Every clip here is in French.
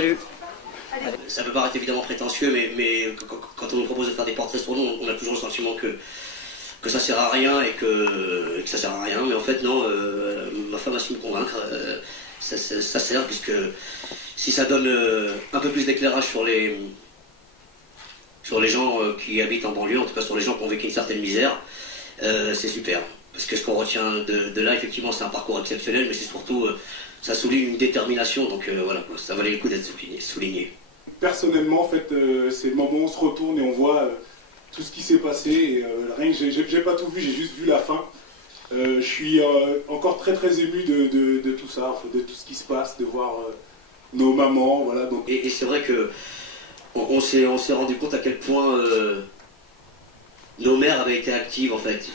Salut. Ça peut paraître évidemment prétentieux, mais quand on nous propose de faire des portraits sur nous, on a toujours le sentiment que ça sert à rien et que ça sert à rien. Mais en fait, non, ma femme a su me convaincre. Ça sert, puisque si ça donne un peu plus d'éclairage sur les gens qui habitent en banlieue, en tout cas sur les gens qui ont vécu une certaine misère, c'est super. Parce que ce qu'on retient de là, effectivement, c'est un parcours exceptionnel, mais c'est surtout, ça souligne une détermination, donc voilà, ça valait le coup d'être souligné. Personnellement, en fait, c'est le moment où on se retourne et on voit tout ce qui s'est passé. Et, rien que j'ai pas tout vu, j'ai juste vu la fin. Je suis encore très ému de tout ça, en fait, de tout ce qui se passe, de voir nos mamans, voilà. Donc. Et c'est vrai que on s'est rendu compte à quel point nos mères avaient été actives, en fait.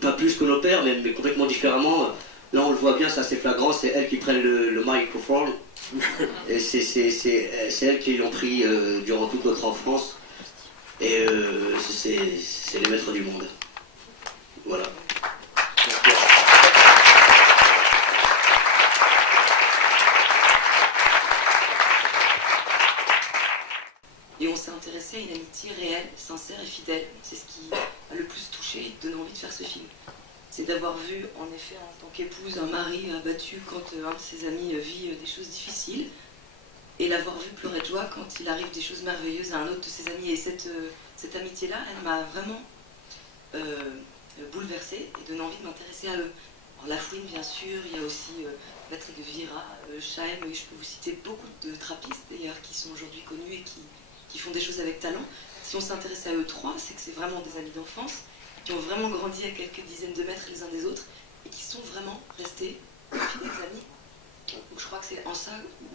Pas plus que nos pères, mais complètement différemment. Là, on le voit bien, c'est assez flagrant, c'est elles qui prennent le microphone. Et c'est elles qui l'ont pris durant toute notre enfance. Et c'est les maîtres du monde. Voilà. Et on s'est intéressé à une amitié réelle, sincère et fidèle. C'est ce qui a le plus touché et donné envie de faire ce film. C'est d'avoir vu, en effet, en tant qu'épouse, un mari abattu quand un de ses amis vit des choses difficiles, et l'avoir vu pleurer de joie quand il arrive des choses merveilleuses à un autre de ses amis. Et cette amitié-là, elle m'a vraiment bouleversée et donné envie de m'intéresser à eux. Alors, Lafouine, bien sûr, il y a aussi Patrick Vieira, Chaim, je peux vous citer beaucoup de trappistes, d'ailleurs, qui sont aujourd'hui connus et qui font des choses avec talent. Si on s'intéresse à eux trois, c'est que c'est vraiment des amis d'enfance, qui ont vraiment grandi à quelques dizaines de mètres les uns des autres, et qui sont vraiment restés fidèles amis. Donc je crois que c'est en ça où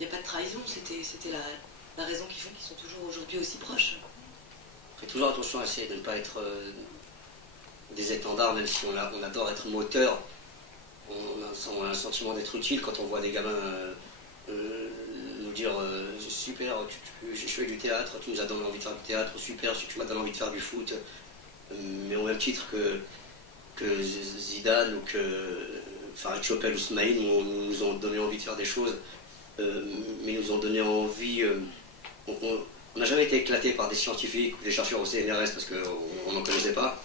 il n'y a pas de trahison, c'était la raison qui fait qu'ils sont toujours aujourd'hui aussi proches. Faites toujours attention à essayer de ne pas être des étendards, même si on adore être moteur. On a un sentiment d'être utile quand on voit des gamins nous dire super, je fais du théâtre, tu nous as donné envie de faire du théâtre, super, tu m'as donné envie de faire du foot. Mais au même titre que Zidane ou que Farid Chopel ou Smaïn nous ont donné envie de faire des choses, mais nous ont donné envie. On n'a jamais été éclaté par des scientifiques ou des chercheurs au CNRS parce qu'on n'en connaissait pas.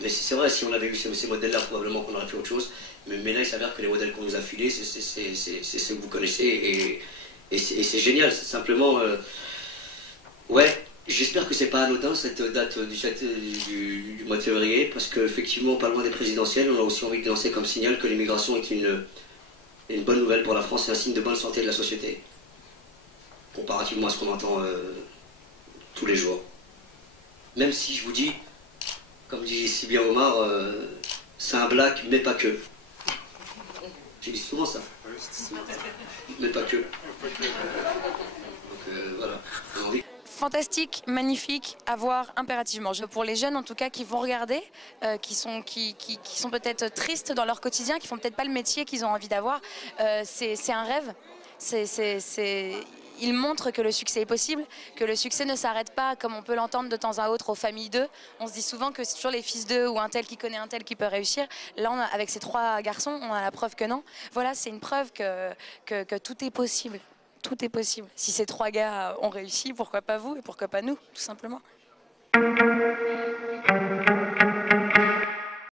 Mais c'est vrai, si on avait eu ces modèles-là, probablement qu'on aurait fait autre chose. Mais là, il s'avère que les modèles qu'on nous a filés, c'est ceux que vous connaissez. Et c'est génial, c'est simplement. Ouais, j'espère que c'est pas anodin cette date du mois de février, parce qu'effectivement, pas loin des présidentielles, on a aussi envie de lancer comme signal que l'immigration est une bonne nouvelle pour la France et un signe de bonne santé de la société, comparativement à ce qu'on entend tous les jours. Même si je vous dis, comme dit si bien Omar, c'est un black, mais pas que. J'ai dit souvent ça. Mais pas que. Donc voilà, on a envie. Fantastique, magnifique, à voir impérativement. Pour les jeunes en tout cas qui vont regarder, qui sont peut-être tristes dans leur quotidien, qui font peut-être pas le métier qu'ils ont envie d'avoir, c'est un rêve. Il montre que le succès est possible, que le succès ne s'arrête pas comme on peut l'entendre de temps à autre aux familles d'eux. On se dit souvent que c'est toujours les fils d'eux ou un tel qui connaît un tel qui peut réussir. Là, avec ces trois garçons, on a la preuve que non. Voilà, c'est une preuve que tout est possible. Tout est possible. Si ces trois gars ont réussi, pourquoi pas vous et pourquoi pas nous, tout simplement.